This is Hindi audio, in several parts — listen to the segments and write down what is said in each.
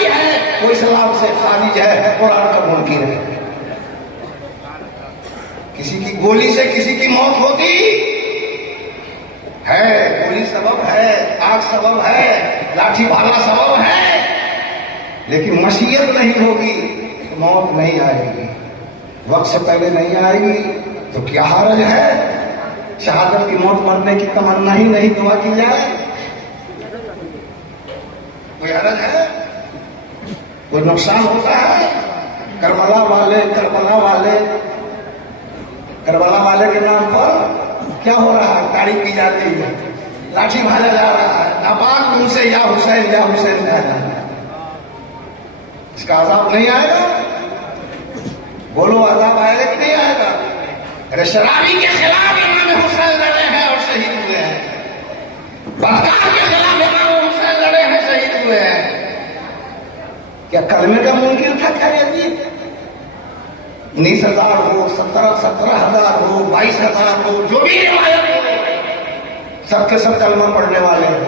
बीमारी है वो इस्लाम से खारिज है, कुरान का मुनकिर है। किसी की गोली से किसी की मौत होती है, गोली सबब है, आग सबब है, लाठी भाला सबब है, लेकिन मशीयत नहीं होगी तो मौत नहीं आएगी, वक्त से पहले नहीं आएगी तो क्या हर्ज है? शहादत की मौत मरने की तमन्ना ही नहीं दुआ की जाए, कोई हर्ज है? कोई नुकसान होता है? करबला वाले के नाम पर क्या हो रहा है? तारीफ की जाती है, लाठी भाला जा रहा है, नापाक मुंह से या हुसैन जा रहा है। इसका अजाब नहीं आएगा? बोलो, अजाब आएगा कि नहीं आएगा? अरे शराबी के खिलाफ इमाम हुसैन लड़े हैं और शहीद हुए हैं, बदकार के खिलाफ इमाम हुसैन लड़े हैं, शहीद हुए हैं। क्या कलमे का मुमकिन था? क्या यजीद 19,000 हो, 17,000 हो, 22,000 हो, जो भी रिवायत हो, सबके सब कलमा पढ़ने वाले हैं।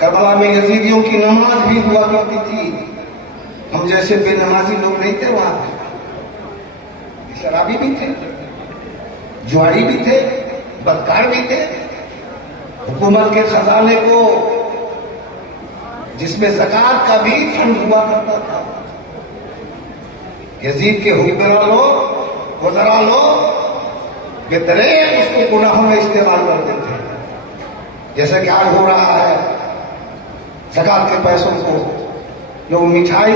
करबला में यजीदियों की नमाज भी हुआ करती थी, हम जैसे बेनमाजी लोग नहीं थे वहां। शराबी भी थे, जुआरी भी थे, बदकार भी थे। हुकूमत के खजाने को, जिसमें ज़कात का भी फंड हुआ करता था, यजीद के हुक्मरान लोग, वज़रा लोग बेतरेक उसको गुनाहों में इस्तेमाल करते थे। जैसे कि आज हो रहा है, ज़कात के पैसों को लोग मिठाई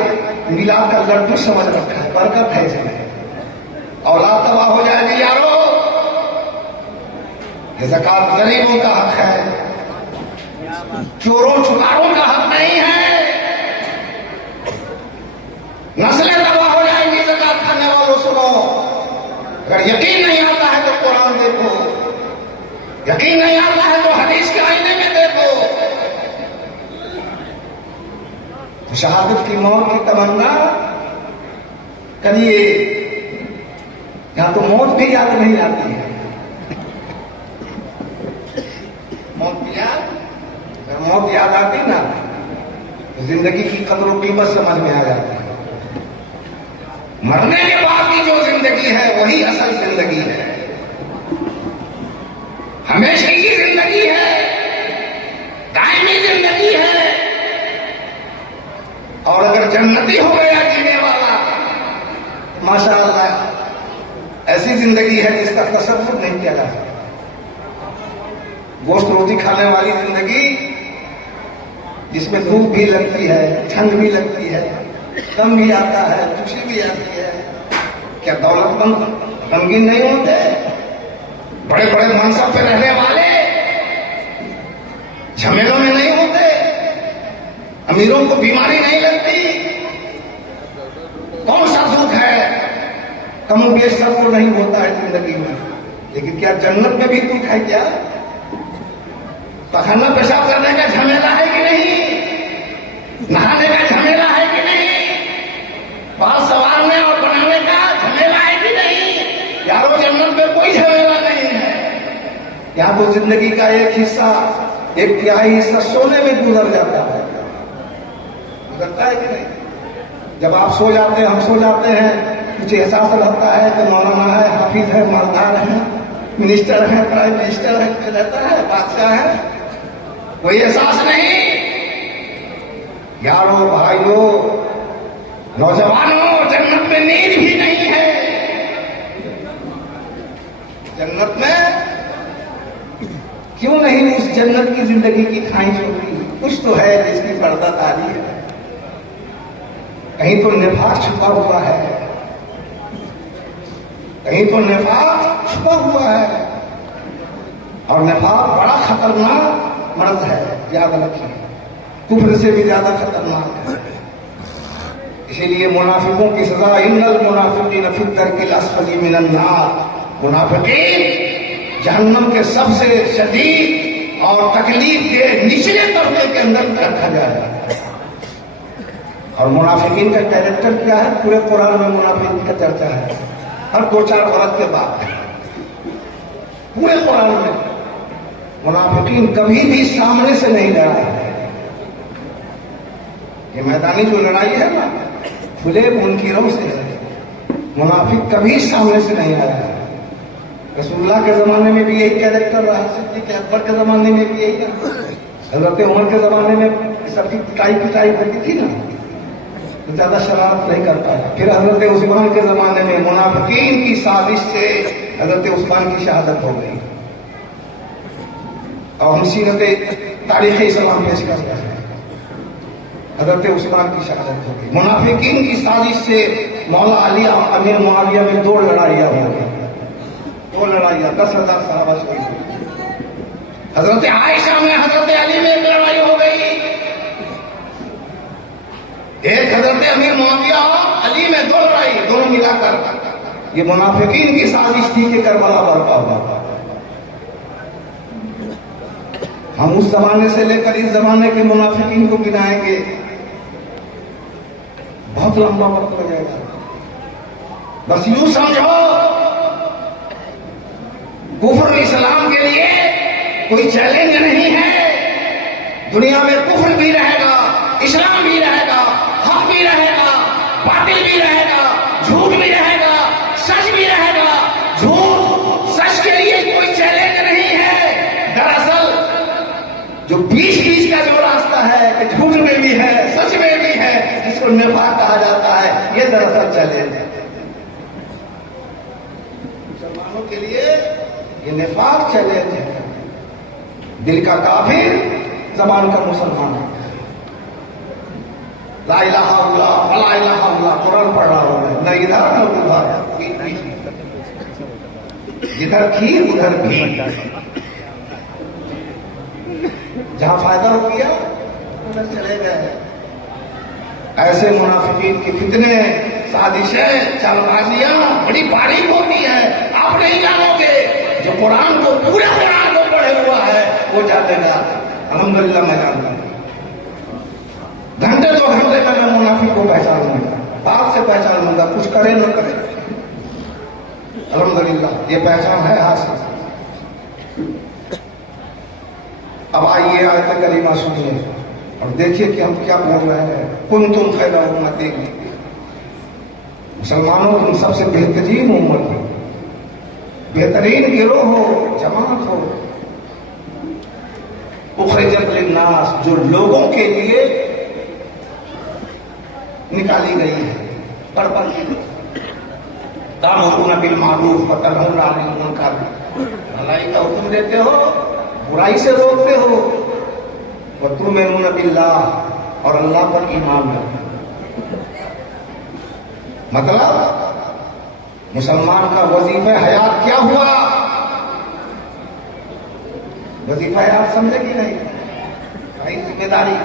मिलाकर लड्डू समझ रखा है, बरकत है इसमें, औलाद तबाह हो जाएगी यारो। ये ज़कात गरीबों का हक है, चोरों चुकारों का हक नहीं है। नस्लें तबाह हो जाएंगी ज़कात खाने वालों। सुनो, अगर यकीन नहीं आता है तो कुरान देखो, यकीन नहीं आता है तो हदीस के आईने में देखो। तो शहादत की मौत की तमन्ना करिए, यहां तो मौत भी याद नहीं आती है। मौत याद आती ना तो जिंदगी की कदर कीमत समझ में आ जाती है। मरने के बाद की जो जिंदगी है वही असल जिंदगी है, हमेशा की जिंदगी है, दायमी जिंदगी है। और अगर जन्नती हो गया जीने वाला, माशाअल्लाह, ऐसी जिंदगी है जिसका तसव्वुर नहीं किया जा सकता। गोश्त रोटी खाने वाली जिंदगी जिसमें धूप भी लगती है, ठंड भी लगती है, कम भी आता है, खुशी भी आती है। क्या दौलतमंद गमगीन नहीं होते? बड़े बड़े मनसब पे रहने वाले झमेलों में नहीं होते? अमीरों को बीमारी नहीं लगती? कौन सा दुख है? कमोबेश सबको नहीं होता है जिंदगी में, लेकिन क्या जन्नत में भी दुख है? क्या पखाना पेशाब करने का झमेला है कि नहीं? नहाने का झमेला है कि नहीं? बाल संवारने और बनाने का झमेला है कि नहीं? यारो, जन्नत में कोई झमेला नहीं है। यहाँ तो जिंदगी का एक हिस्सा, 1/3 हिस्सा सोने में गुजर जाता है। गुजरता है कि नहीं? जब आप सो जाते हैं, हम सो जाते हैं, कुछ एहसास रहता है कि मौलाना है, हाफिज है, मालदार है, मिनिस्टर है, प्राइम मिनिस्टर है, रहता है, बादशाह है, कोई एहसास नहीं। यारों, भाइयों, नौजवानों, जन्नत में नींद भी नहीं है। जन्नत में क्यों नहीं उस जन्नत की जिंदगी की ख्वाहिश होती? कुछ तो है जिसकी पर्दादारी है, कहीं तो निफाक छुपा हुआ है, कहीं तो निफाक छुपा हुआ है। और निफाक बड़ा खतरनाक मर्ज है, याद रखिए, कुफ्र से भी ज्यादा खतरनाक है। इसीलिए मुनाफिकों की सजा, इन्नल मुनाफिकीन फी दरकिल अस्फली मिनन नार, मुनाफिकीन जहन्नम के सबसे शदीद और तकलीफ के निचले तबके के अंदर रखा जाएगा। और मुनाफिकीन का कैरेक्टर क्या है? पूरे कुरान में मुनाफिकीन का चर्चा है, हर 2-4 औरत के बाद पूरे कुरान में मुनाफिकीन कभी भी सामने से नहीं डरा है। ये मैदानी जो लड़ाई है ना, खुले मुनकिरों से है। मुनाफिक कभी सामने से नहीं आया। रसूलुल्लाह के जमाने में भी यही कैरेक्टर रहा, सिद्दीक़ अकबर के जमाने में भी यही था, हजरत उमर के जमाने में सबकी पिटाई होती थी ना, तो ज्यादा शरारत नहीं कर पाया। फिर हजरत उस्मान के जमाने में मुनाफिकीन की साजिश से हजरत उस्मान की शहादत हो गई। और हम सीरत तारीख़ इस्लाम पेश कर रहे हैं, हजरत उस्मान की शहादत हो गई। मुनाफिकीन की साजिश से मौला अली अमीर मुआविया में 2 लड़ाइयाँ हो गई, 2 लड़ाइयाँ, 10,000 सहाबा शहीद हुए। हजरत आयशा में हजरत अली में 1 लड़ाई हो गई, एक हजरत अमीर मुआविया अली में 2 लड़ाई, दोनों मिलाकर ये मुनाफिकीन की साजिश थी कि करबला बरपा हुआ। हम उस जमाने से लेकर इस जमाने के मुनाफिकीन को गिनाएंगे, बहुत लंबा वक्त लगेगा। बस यूं समझो, कुफ्र इस्लाम के लिए कोई चैलेंज नहीं है। दुनिया में कुफ्र भी रहेगा, इस्लाम भी रहेगा, हक भी रहेगा, बातिल भी रहेगा, झूठ भी रहेगा, सच भी रहेगा। झूठ सच के लिए कोई चैलेंज नहीं है। दरअसल जो बीच का जो रास्ता है कि झूठ में भी है, सच में भी है, जिसको निफाक कहा जाता है, ये दरअसल चैलेंज है। मुसलमानों के लिए ये निफाक चैलेंज है। दिल का काफिर, जबान का मुसलमान है। ला इलाहा इल्लल्लाह वला इलाहा इल्लल्लाह कुरान पढ़ रहा हूं, न इधर न उधर, जिधर खीर उधर भी, जहां फायदा हो गया उधर चले गए। ऐसे मुनाफिकीन की फितने, साजिशें, चालबाजियां बड़ी बारीक होती है। आप नहीं जानोगे, जो कुरान को, पूरे कुरान को पढ़े हुआ है वो जानेगा। अल्हम्दुलिल्लाह मैं जानता हूं, घंटे 2 घंटे में मैं मुनाफिक को पहचान लूंगा, बात से पहचान लूंगा, कुछ करे न करे। अल्हम्दुलिल्लाह ये पहचान है हासिल। अब आइए आयत करीमा सुनिए और देखिए कि हम क्या बोल रहे हैं। कुंतुम खैरा उम्मतिन, मुसलमानों तुम सबसे बेहतरीन उम्मत हो, बेहतरीन गिरोह हो, जमात हो। उखरिजत लिन्नास, जो लोगों के लिए निकाली गई है, पर्पल की। तामुरुना बिल मारूफ व तनहौना अनिल मुनकर, भलाई का हुक्म देते हो, बुराई से रोकते हो। व तुमिनुना बिल्लाह, और अल्लाह पर ईमान रखते। मतलब मुसलमान का वजीफा हयात क्या हुआ? वजीफा हयात समझे कि नहीं? भाई जिम्मेदारी,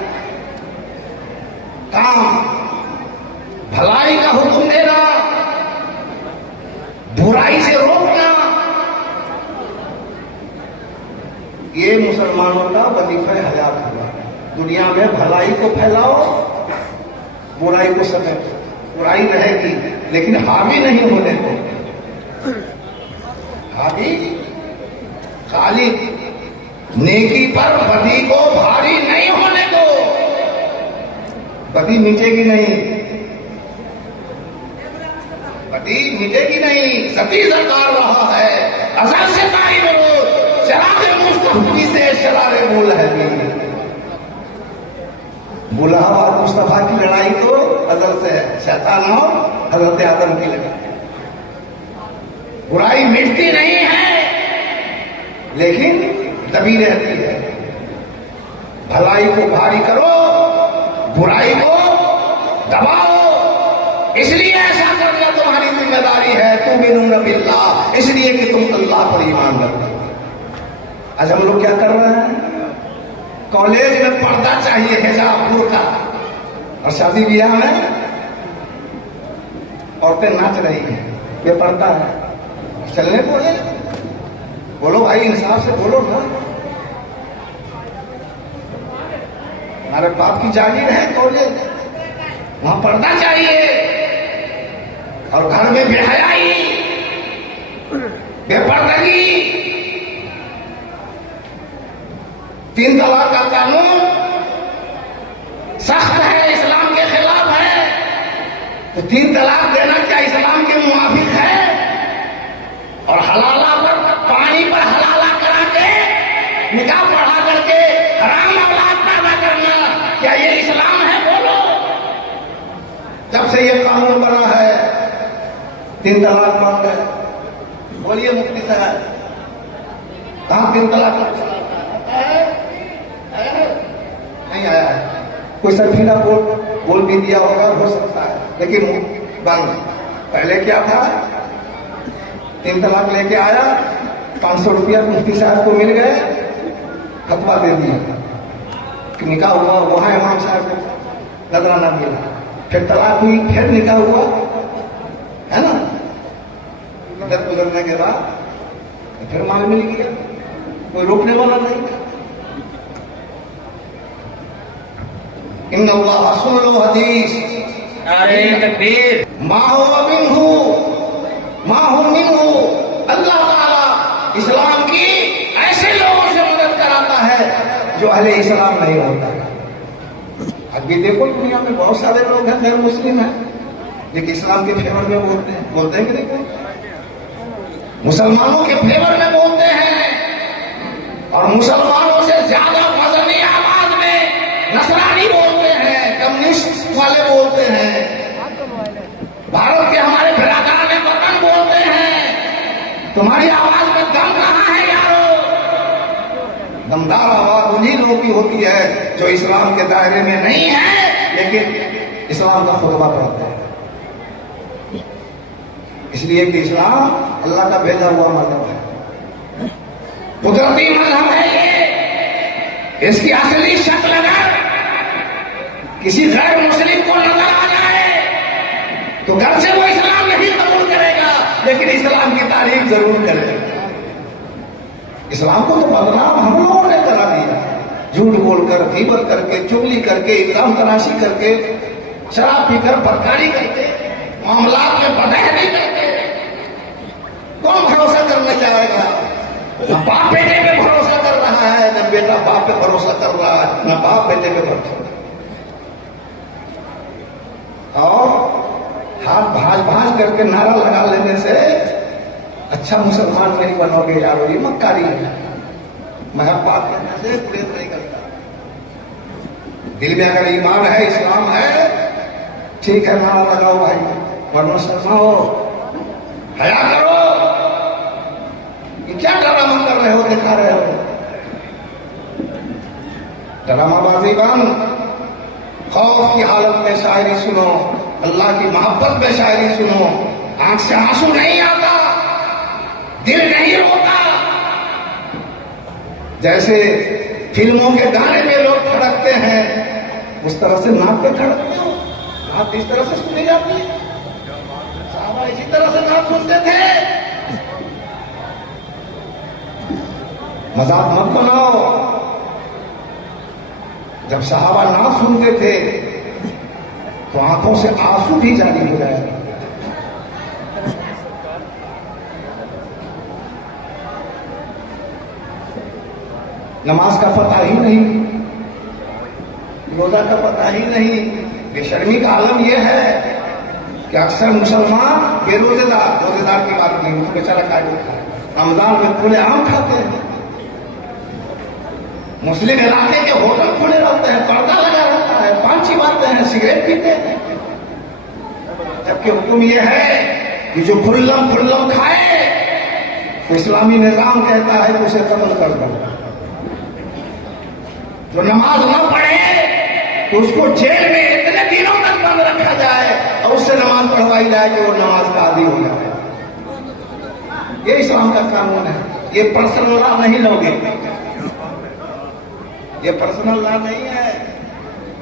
काम, भलाई का हुक्म देना, बुराई से रोकना, ये मुसलमानों का वजीफा हयात हुआ। दुनिया में भलाई को फैलाओ, बुराई को समेटो। बुराई रहेगी लेकिन हावी नहीं होने दो। हावी खाली नेकी पर बदी को भारी नहीं होने दो। बदी मिटेगी नहीं, बदी मिटेगी नहीं। सती सरकार रहा है अजल से ताई विरोध, शरारे मुस्तफी से शरारे मूल है। मुलाहाबाद मुस्तफा की लड़ाई तो अजल से है, शैतान और हजरत आदम की लड़ाई। बुराई मिटती नहीं है लेकिन दबी रहती है। भलाई को भारी करो, बुराई को दबाओ। इसलिए ऐसा करना तुम्हारी जिम्मेदारी है। तुमिनुना बिल्लाह, इसलिए कि तुम अल्लाह पर ईमान रखते हो। आज हम लोग क्या कर रहे हैं? कॉलेज में पर्दा चाहिए, हिजाब, बुर्का, और शादी ब्याह में औरतें नाच रही हैं, ये पर्दा है। चलने को है, बोलो भाई, इंसाफ से बोलो ना। हमारे बाप की जागीर है कॉलेज, वहां पर्दा चाहिए। और घर में बेहयाई, बेपर्दगी, 3 तलाक का कानून सख्त है, इस्लाम तो 3 तलाक देना क्या इस्लाम के मुआफिक है? और हलाला पर पानी पर हलाला करा के निकाह पढ़ा करके हराम औलाद पैदा करना, क्या ये इस्लाम है? बोलो। जब से ये कानून बना है 3 तलाक बंद है। बोलिए मुफ्ती साहब, कहां 3 तलाक नहीं आया है? कोई सरफीला बोल भी दिया होगा, हो सकता है, लेकिन बंद। पहले क्या था? 3 तलाक लेके आया, 500 रुपया मुफ्ती साहब को मिल गए, फतवा दे दिया कि निकाह हुआ, वहां इमाम साहब को नजराना मिला, फिर तलाक हुई, फिर निकाह हुआ, है ना? इधर गुजरने के बाद फिर माल मिल गया, कोई रोकने वाला नहीं था। इन्नल्लाह सुन लो हदीस, नारे तकबीर, माहो मिन्हु। अल्लाह ताला इस्लाम की ऐसे लोगों से मदद कराता है जो अहले इस्लाम नहीं होता। अभी देखो दुनिया में बहुत सारे लोग हैं गैर मुस्लिम हैं, लेकिन इस्लाम के फेवर में बोलते हैं कि देखो, मुसलमानों के फेवर में बोलते हैं, और मुसलमानों से ज्यादा वजनी आवाज में नसरानी बोलते हैं, कम्युनिस्ट वाले बोलते हैं, भारत के हमारे बिरादरान वतन बोलते हैं। तुम्हारी आवाज में दम कहां है यारो? दमदार आवाज उन्हीं लोगों की होती है जो इस्लाम के दायरे में नहीं है, लेकिन इस्लाम का खुतबा पढ़ते हैं। इसलिए कि इस्लाम अल्लाह का भेजा हुआ मजहब है, कुदरती मजहब है ये। इसकी असली शक्ल अगर किसी गैर मुस्लिम को नजर आ जाए तो घर से वो इस्लाम नहीं कबूल करेगा, लेकिन इस्लाम की तारीफ जरूर करेगा। इस्लाम को तो बदनाम हम लोगों ने करा दिया, झूठ बोलकर, गीबत करके, चुगली करके, इल्जाम तराशी करके, शराब पीकर, बदकारी करके, मामलात में बदहली करके। कौन भरोसा करने जाएगा? न बाप बेटे पे भरोसा कर रहा है, न बेटा बाप पे भरोसा कर रहा है, न बाप बेटे पे भरोसा। और हाथ भाज करके नारा लगा लेने से अच्छा मुसलमान नहीं बनोगे यारो, ये मक्कारी है। मैं बात करने से गुरेज नहीं करता। दिल में अगर ईमान है, इस्लाम है, ठीक है, नारा लगाओ भाई, वरना शर्माओ, हया करो। ये क्या ड्रामा कर रहे हो, दिखा रहे हो? ड्रामाबाजी बंद। खौफ की हालत में शायरी सुनो, अल्लाह की मोहब्बत में शायरी सुनो। आंख से आंसू नहीं आता, दिल नहीं रोता। जैसे फिल्मों के गाने में लोग धड़कते हैं, उस तरह से नाक पे धड़कते हो। नाक इस तरह से सुनी जाती है, साहबा इसी तरह से नाक सुनते थे। मजाक मत बनाओ। जब सहाबा ना सुनते थे तो आंखों से आंसू भी जारी हो जाए। नमाज का पता ही नहीं, रोजा का पता ही नहीं। बेशर्मी का आलम यह है कि अक्सर मुसलमान रोजेदार की बात नहीं, बेचारा काट रमजान में खुले आम खाते हैं। मुस्लिम इलाके के होटल खुले रहते हैं, पर्दा लगा रहता है, पान चिबाते हैं, सिगरेट पीते हैं। जबकि हुक्म यह है कि जो खुल्लम खाए तो इस्लामी निजाम कहता है कि उसे कत्ल कर दो। जो नमाज न पढ़े तो उसको जेल में इतने दिनों तक बंद रखा जाए और उससे नमाज पढ़वाई जाए कि वो नमाज का आदी हो जाए। ये इस्लाम का कानून है। ये पर्सनल लॉ नहीं लोगे, ये पर्सनल लॉ नहीं है।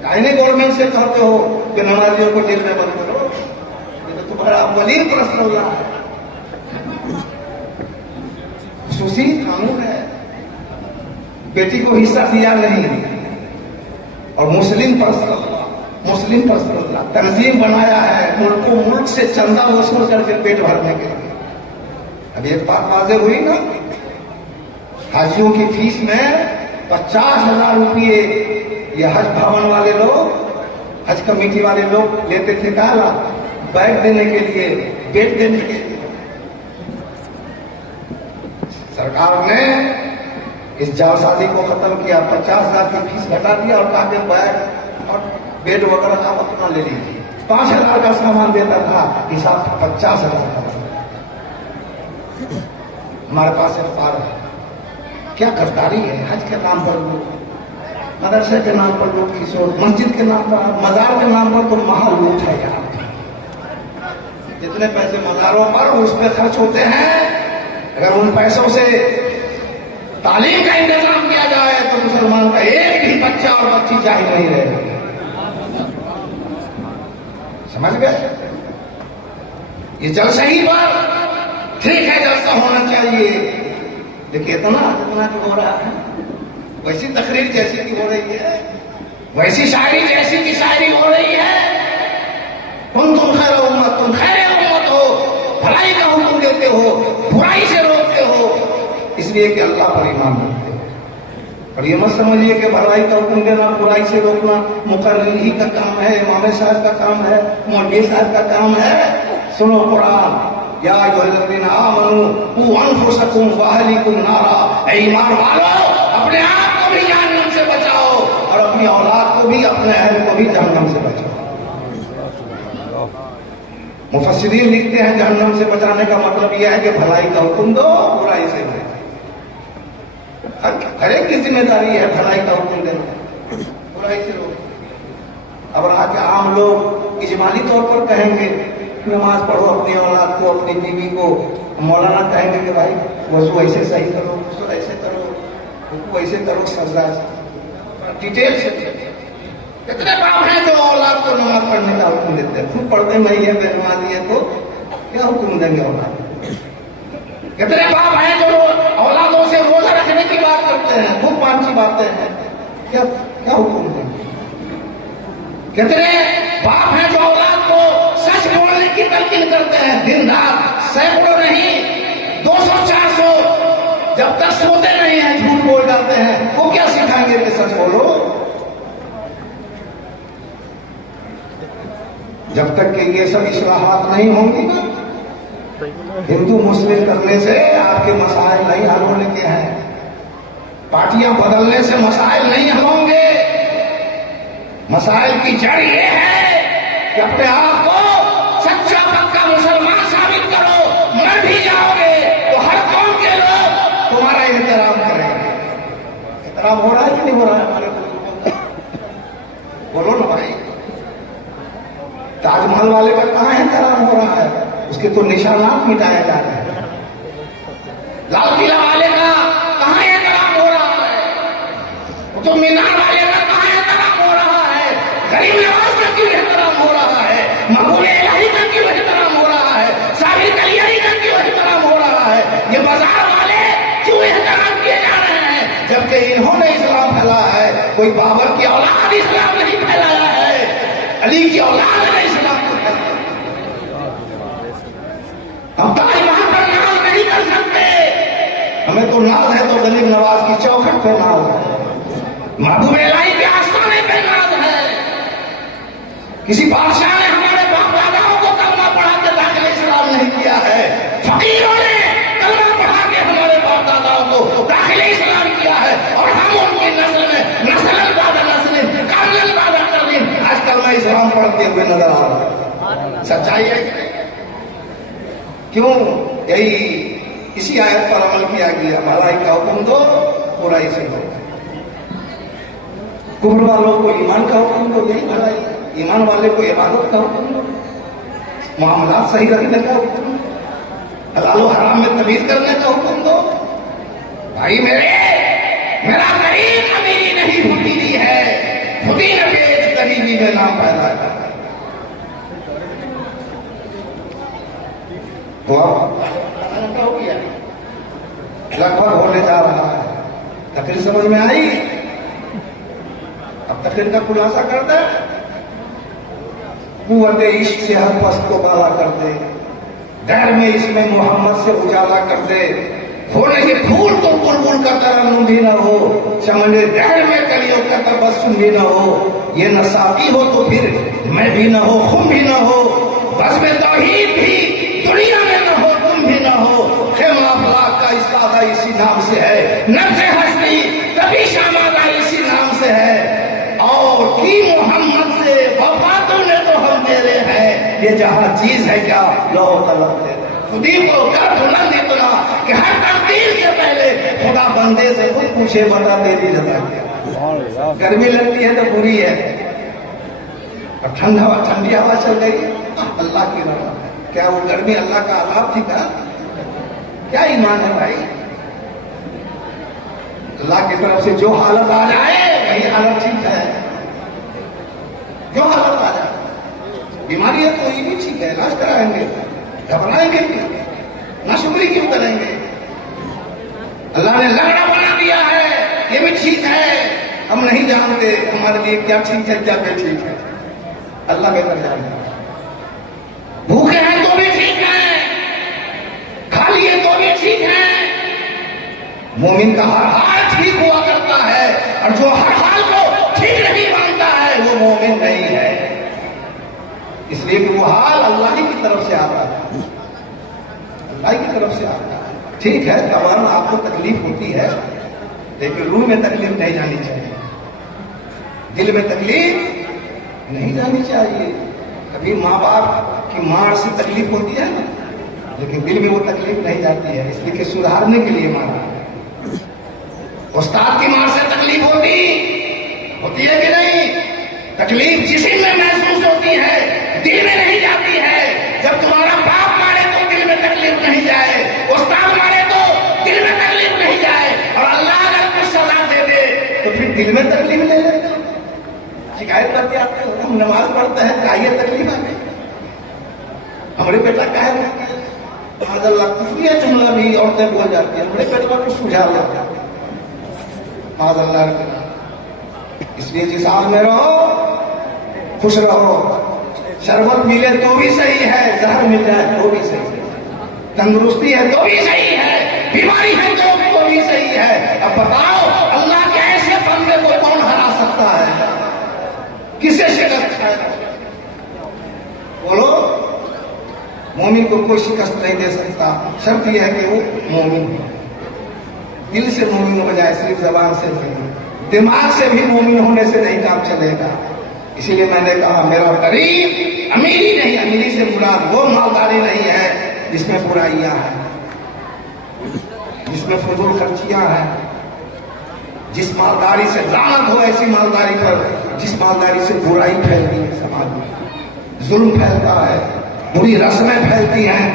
काहे गवर्नमेंट से कहते हो कि नमाजियों को जेल में बंद करो? ये तो तुम्हारा वलीर पर्सनल लॉ है, खुसूसी कानून है। बेटी को हिस्सा दिया नहीं, और मुस्लिम पर्सनल लॉ तंजीम बनाया है मुल्क को मुल्क से चंदा वसूल करके पेट भरने के लिए। अब एक बात वाज़ेह हुई ना, हाजियों की फीस में 50,000 रुपये ये हज भवन वाले लोग, हज कमेटी वाले लोग लेते थे। काला बैग देने के लिए, पेट देने के लिए। सरकार ने इस जालसाजी को खत्म किया, 50,000 की फीस घटा दिया और कहा कि बैग और बेड वगैरह आप अपना ले लीजिए। 5,000 का सामान देता था, हिसाब 50,000 का। हमारे पास एक पार है, क्या गद्दारी है। हज के नाम पर लोग, मदरसे के नाम पर लोग किशोर, मस्जिद के नाम पर, मजार के नाम पर तो महालूट है यार। जितने पैसे मजारों पर उस पर खर्च होते हैं, अगर उन पैसों से तालीम का इंतजाम किया जाए तो मुसलमान का एक भी बच्चा और बच्ची चाहिए नहीं रहेगा। समझ गए? ये जलसा ही पर ठीक है, जलसा होना चाहिए, देखिए इतना जितना जो हो रहा है, वैसी तकरीर जैसी की हो रही है, वैसी शायरी जैसी की शायरी हो रही है। तुम खैर उम्मत, तुम खैर उम्मत हो, भलाई का हुक्म देते हो, बुराई से रोकते हो, इसलिए कि अल्लाह पर ईमान रखते हो। और ये मत समझिए कि भलाई का हुक्म देना, बुराई से रोकना मुकर्रिर ही का काम है, इमाम साहब का काम है, मौलवी साहब का काम है। सुनो कुरान, या अय्युहल्लज़ीना आमनू कू अनफुसकुम व अहलीकुम नारा, ऐ ईमान वालों, अपने आप को भी जहन्नम से बचाओ और अपनी औलाद को भी, अपने अहल को भी जहन्नम से बचाओ। मुफस्सिरीन लिखते हैं जहन्नम से बचाने का मतलब यह है कि भलाई का हुक्म दो, बुराई से बचाओ। हर एक की जिम्मेदारी है भलाई का हुक्म देना, बुराई से रोकना। अब आज के आम लोग इजमाली तौर पर कहेंगे नमाज पढ़ो, अपनी औलाद को, अपनी बीवी को। मौलाना कहेंगे कि भाई वजू ऐसे सही करो, वजू ऐसे करो, रुकू ऐसे करो, सजदा डिटेल से। कितने बाप हैं जो औलाद को नमाज पढ़ने का हुक्म देते हैं, खुद पढ़ते नहीं है, बेनमाजी है तो क्या हुक्म देंगे औलाद? कितने बाप हैं जो औलादों से रोजा रखने की बात करते हैं, खूब 5 बातें हैं, क्या क्या हुक्म देंगे? कितने बाप हैं जो औलाद को सच बोलने की तलकीन करते हैं, दिन रात, सैकड़ों नहीं 200-400, जब तक सोते नहीं हैं झूठ बोल जाते हैं, वो क्या सिखाएंगे कि सच बोलो? जब तक कि ये सब इस्लाहात नहीं होंगी ना, हिंदू मुस्लिम करने से आपके मसाइल नहीं हल होने के हैं, पार्टियां बदलने से मसाइल नहीं हल होंगे। मसाइल की जड़ ये है कि अपने आप को सच्चा पक्का मुसलमान साबित करो, मर भी जाओगे तो हर कौम के लोग तुम्हारा एहतराम करेंगे। एहतराम हो रहा है कि नहीं हो रहा है हमारे बुजुर्गों का? बोलो ना भाई, ताजमहल वाले का कहां एहतराम हो रहा है? उसके तो निशानात मिटाया जा रहा है। लाल किला वाले का कहां एहतराम हो रहा है? तो मीनार वाले का कहां एहतराम हो रहा है? गरीब नवाज का क्यों एहतराम हो रहा है? मकबूल इलाही का क्यों एहतराम हो रहा है? साबिर कलियारी का क्यों एहतराम हो रहा है? ये बाजार वाले क्यों एहतराम किए जा रहे हैं? जबकि इन्होंने इस्लाम फैलाया है। कोई बाबर की औलाद इस्लाम नहीं फैलाया है, अली की औलाद ने इस्लाम को फैलाया। हम ताजमहल पर नाज नहीं कर सकते, हमें तो नाज है तो गरीब नवाज की चौखट पे नाज है, महबूब इलाही के आस्थाने पे नाज है। किसी बादशाह ने हमारे बाप दादाओं को कलमा पढ़ा के दाखिल इस्लाम नहीं किया है, फकीरों ने कलमा पढ़ा के हमारे बाप दादाओं को दाखिल इस्लाम किया है, और हम उनकी नस्ल में नस्ल बाद नस्ल कर्नल बाद कर्नल आज कलमा इस्लाम पढ़ते हुए नजर आ रहा है। सच्चाई है क्यों? यही इसी आयत पर अमल किया गया, भलाई का हुक्म दो, बुराई से दो। कुफ्र वालों को ईमान का हुक्म दो, यही भलाई है। ईमान वाले को इबादत का हुक्म दो, मामलात सही रखने का हुक्म दो, हलाल हराम में तमीज करने का हुक्म दो। भाई मेरा गरीब अमीरी नहीं फकीरी है, खुदी न बेच गरीबी में नाम पैदा कर। तो अब हो गया, लगभग होने जा रहा है। तकरीर समझ में आई? अब तकरीर का खुलासा कर दे। कुव्वते इश्क से हर पस्त को बाला कर दे, गैर में इसमें मोहम्मद से उजाला कर दे। हो नहीं फूल तो बुलबुल का तरन्नुम भी न हो, चमने गैर में कलियों का तबस्सुम भी न हो। ये नसाबी हो तो फिर मैं भी न हो, खुम भी न हो, बस में तौहीद भी दुनिया में न हो, तुम भी न हो। खेमा अफलाक का इस्तादा इसी नाम से है, नफ्से हस्ती कभी शामादा इसी नाम से है। और की मोहम्मद से वफा तूने तो हम तेरे हैं, ये जहां चीज है क्या लो तलब तेरे। खुदी को कर बुलंद इतना कि हर तकदीर से पहले खुदा बंदे से खुद पूछे बता तेरी रजा क्या। गर्मी लगती है तो बुरी है, और ठंडी हवा चल गई अल्लाह की रजा। क्या वो गर्मी अल्लाह का अज़ाब थी का? क्या ईमान है भाई? अल्लाह की तरफ से जो हालत आ जाए वही हालत ठीक है। जो हालत आ जाए, बीमारी है तो ये भी ठीक है, इलाज कराएंगे, घबराएंगे क्यों, नाशुक्री क्यों करेंगे? अल्लाह ने लगड़ा बना दिया है, ये भी ठीक है। हम नहीं जानते हमारे लिए क्या ठीक है क्या बेठीक है, अल्लाह बेहतर जानता है। भूखे हैं तो भी ठीक है, खा लिए तो भी ठीक है। मोमिन का हर हाल ठीक हुआ करता है, और जो हर हाल को ठीक नहीं मानता है वो मोमिन नहीं है। इसलिए कि वो हाल अल्लाह ही की तरफ से आता है, अल्लाह की तरफ से आता है। ठीक है, कबान आपको तकलीफ होती है, लेकिन रूह में तकलीफ नहीं जानी चाहिए, दिल में तकलीफ नहीं जानी चाहिए। कभी माँ बाप की मार से तकलीफ होती है ना, लेकिन दिल में वो तकलीफ नहीं जाती है, इसलिए कि सुधारने के लिए मारा। उस्ताद की मार से तकलीफ होती है कि नहीं? तकलीफ जिस्म में महसूस होती है, दिल में नहीं जाती है। जब तुम्हारा बाप मारे तो दिल में तकलीफ नहीं जाए, उस्ताद मारे तो दिल में तकलीफ नहीं जाए, और अल्लाह अगर कुछ सजा दे दे तो फिर दिल में तकलीफ ले लेते। शिकायत करते आते हो, हम नमाज पढ़ते हैं, चाहिए तकलीफ आ गई, हमारे बेटा क्या है कुफरी है जुमला भी औरतें बोल जाती है, हमारे बेटा को सुझाव जाता है। इसलिए जिस हाल में रहो खुश रहो। शरबत मिले तो भी सही है, जहर मिल जाए तो भी सही है, तंदुरुस्ती है तो भी सही है, बीमारी है तो भी सही है। अब बताओ अल्लाह के ऐसे बंदे को कौन हरा सकता है? किसे शिकस्त खाएगा? बोलो। मोमिन को कोई शिकस्त नहीं दे सकता, शर्त यह है कि वो मोमिन हो, दिल से मोमिन हो जाए, सिर्फ जबान से नहीं, दिमाग से भी मोमिन होने से नहीं काम चलेगा। इसीलिए मैंने कहा मेरा करीब अमीरी नहीं, अमीरी से मुराद वो मालदारी नहीं है जिसमें बुराइयां हैं, जिसमें फजूल खर्चियां हैं, जिस मालदारी से लानत हो ऐसी मालदारी पर, जिस मालदारी से बुराई फैलती है समाज में, जुल्म फैलता है, बुरी रस्में फैलती हैं,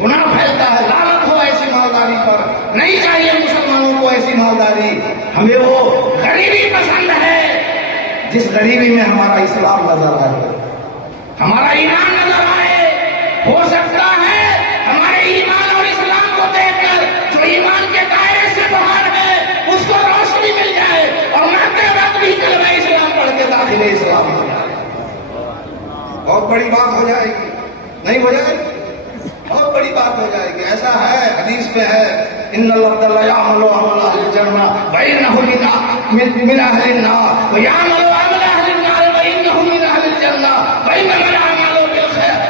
गुनाह फैलता है, लानत हो ऐसी मालदारी पर। नहीं चाहिए मुसलमानों को ऐसी मालदारी। हमें वो गरीबी पसंद है जिस गरीबी में हमारा इस्लाम नजर आए, हमारा ईमान नजर आए। हो सकता है हमारे ईमान और इस्लाम को देखकर जो ईमान के दायरे से बाहर है उसको रोशनी मिल जाए, और मरते वक्त भी कलमा इस्लाम पढ़ के दाखिले इस्लाम हो जाए। बहुत बड़ी बात हो जाएगी, नहीं हो जाएगी? बहुत बड़ी बात हो जाएगी। ऐसा है, हदीस में है, इन्नल अब्दल यामलु अमल अहलिल जन्नह व इन्नहु मिन अहलिन नार व यामलु अमल अहलिन नार व इन्नहु मिन अहलिल जन्नह व इन्नमल अमालु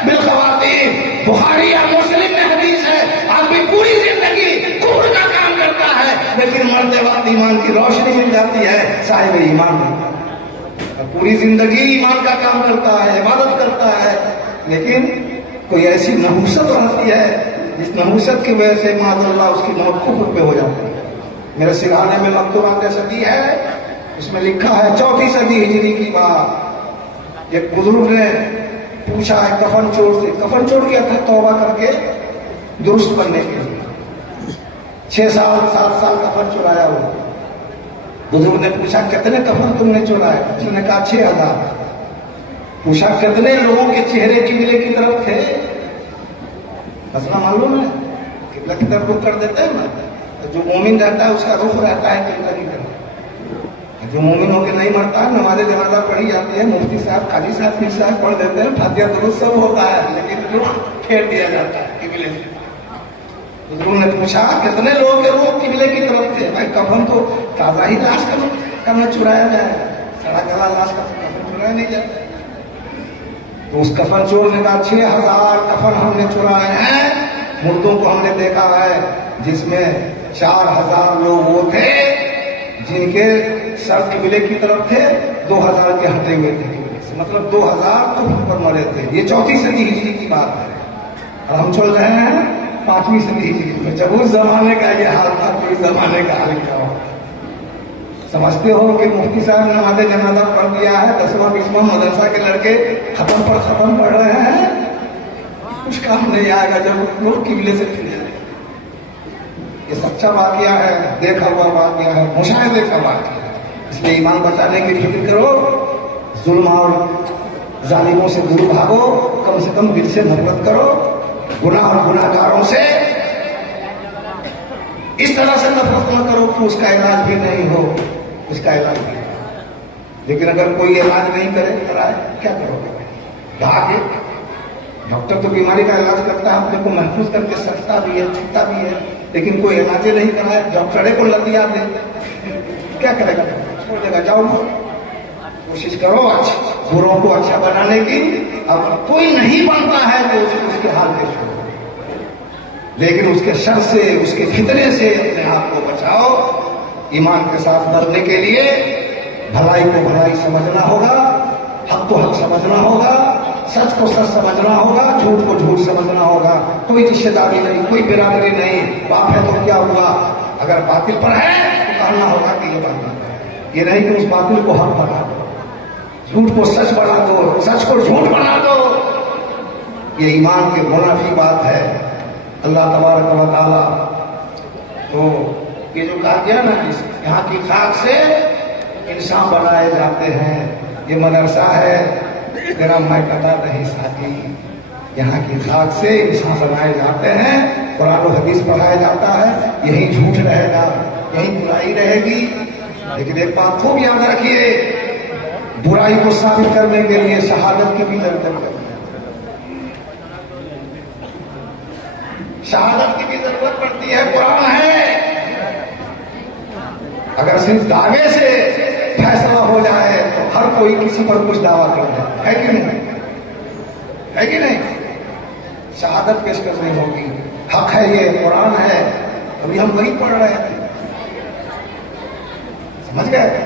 बिल खवातीम। बुखारी या मुस्लिम में हदीस है। आदमी पूरी जिंदगी कुफ्र का काम करता है, लेकिन मरते वक्त ईमान की रोशनी मिल जाती है, साहिब ईमान होता है। पूरी जिंदगी ईमान का काम करता है, इबादत करता है, लेकिन कोई ऐसी नहुसत रहती है जिस नहुसत की वजह से माज़अल्लाह उसकी मौत कुफ्र पे हो जाती है। मेरे सिराने में मकतूबात सदी है, उसमें लिखा है 4वीं सदी हिजरी की बात। एक बुजुर्ग ने पूछा है कफन चोर किया था तौबा करके दुरुस्त करने के लिए, 6 साल 7 साल कफन चुराया हुआ। बुजुर्ग ने पूछा कितने कफन तुमने चुराए? उसने कहा 6000। पूछा कितने लोगों के चेहरे किबले की तरफ थे? मसला मालूम है, किबला की तरफ रुख कर देते हैं ना, तो जो मोमिन रहता है उसका रुख रहता है किबला की तरफ। जो मोमिन होकर नहीं मरता है, नमाज़े जनाजा पढ़ी जाती है, मुफ्ती साहब काजी साहब पीर साहब पढ़ देते हैं, फातिहा दुरूद सब होता है, लेकिन रुख फेर दिया जाता है किबले से। बुजुर्ग ने पूछा कितने लोगों के रुख किबले की तरफ थे? भाई कफन तो ताजा ही लाश का चुराया जाए, सड़ा गला लाश का कफन चुराया नहीं जाता। तो उस कफन चोर ने कहा 6000 कफन हमने चुराए हैं, मुर्दों को हमने देखा है, जिसमें 4000 लोग वो थे जिनके सर किबले की तरफ थे, 2000 के हटे हुए थे, मतलब 2000 तो पर मरे थे। ये 4वीं सदी हिजरी की बात है और हम चल रहे हैं 5वीं सदी हिजरी में। जब उस जमाने का ये हाल था तो इस जमाने का हाल क्या हो। समझते हो कि मुफ्ती साहब ने नमाज़े जनाजा पढ़ दिया है, 10वां 20वां मदरसा के लड़के खत्म पर खत्म पढ़ रहे हैं, कुछ काम नहीं आएगा जब लोग किबले से फिर जाए। ये सच्चा वाकया है, देखा हुआ वाकया है, मुशाहिदे का वाकया है। इसलिए ईमान बचाने की फिक्र करो, जुल्म और जालिमों से दूर भागो, कम से कम दिल से नफरत करो, गुनाह और गुनाहगारों से इस तरह से नफरत न करो कि उसका इलाज भी नहीं हो, उसका इलाज भी। लेकिन अगर कोई इलाज नहीं करे, कराए, क्या करोगे? भागे। डॉक्टर तो बीमारी का इलाज करता है, अपने को महफूज करके सकता भी है, छूता भी है, लेकिन कोई इलाज नहीं कराए, डॉक्टरे को लतिया दे, क्या करेगा? छोड़ देगा। जाओ, कोशिश करो बुरों को अच्छा बनाने की। अब कोई नहीं बनता है तो उसके हाल पे छोड़ो, लेकिन उसके शर से, उसके फितने से अपने आप को बचाओ। ईमान के साथ मरने के लिए भलाई को भलाई समझना होगा, हक को हक समझना होगा, सच को सच समझना होगा, झूठ को झूठ समझना होगा। कोई रिश्तेदारी नहीं, कोई बिरादरी नहीं, बाप है तो क्या हुआ, अगर बातिल पर है तो कहना होगा कि ये बातिल है, ये नहीं कि उस बातिल को हक बना दो, झूठ को सच बना दो, सच को झूठ बना दो। ये ईमान की मुनाफी बात है। अल्लाह तबारक व तआला तो ये जो कहा गया ना, यहाँ की खाक से इंसान बनाए जाते हैं। ये मदरसा है तेरा मैं कटा नहीं साथी, यहाँ की खाक से इंसान बनाए जाते हैं, कुरान और हदीस पढ़ाया जाता है। यही झूठ रहेगा, यही बुराई रहेगी। लेकिन एक बात खूब याद रखिए, बुराई को साबित करने के लिए शहादत की भी जरूरत है, शहादत की भी जरूरत पड़ती है। कुरान है, अगर सिर्फ दावे से फैसला हो जाए तो हर कोई किसी पर कुछ दावा कर है कि नहीं, है कि नहीं? शहादत पेश करनी होगी, हक है, ये कुरान है, अभी हम वही पढ़ रहे थे, समझ गए?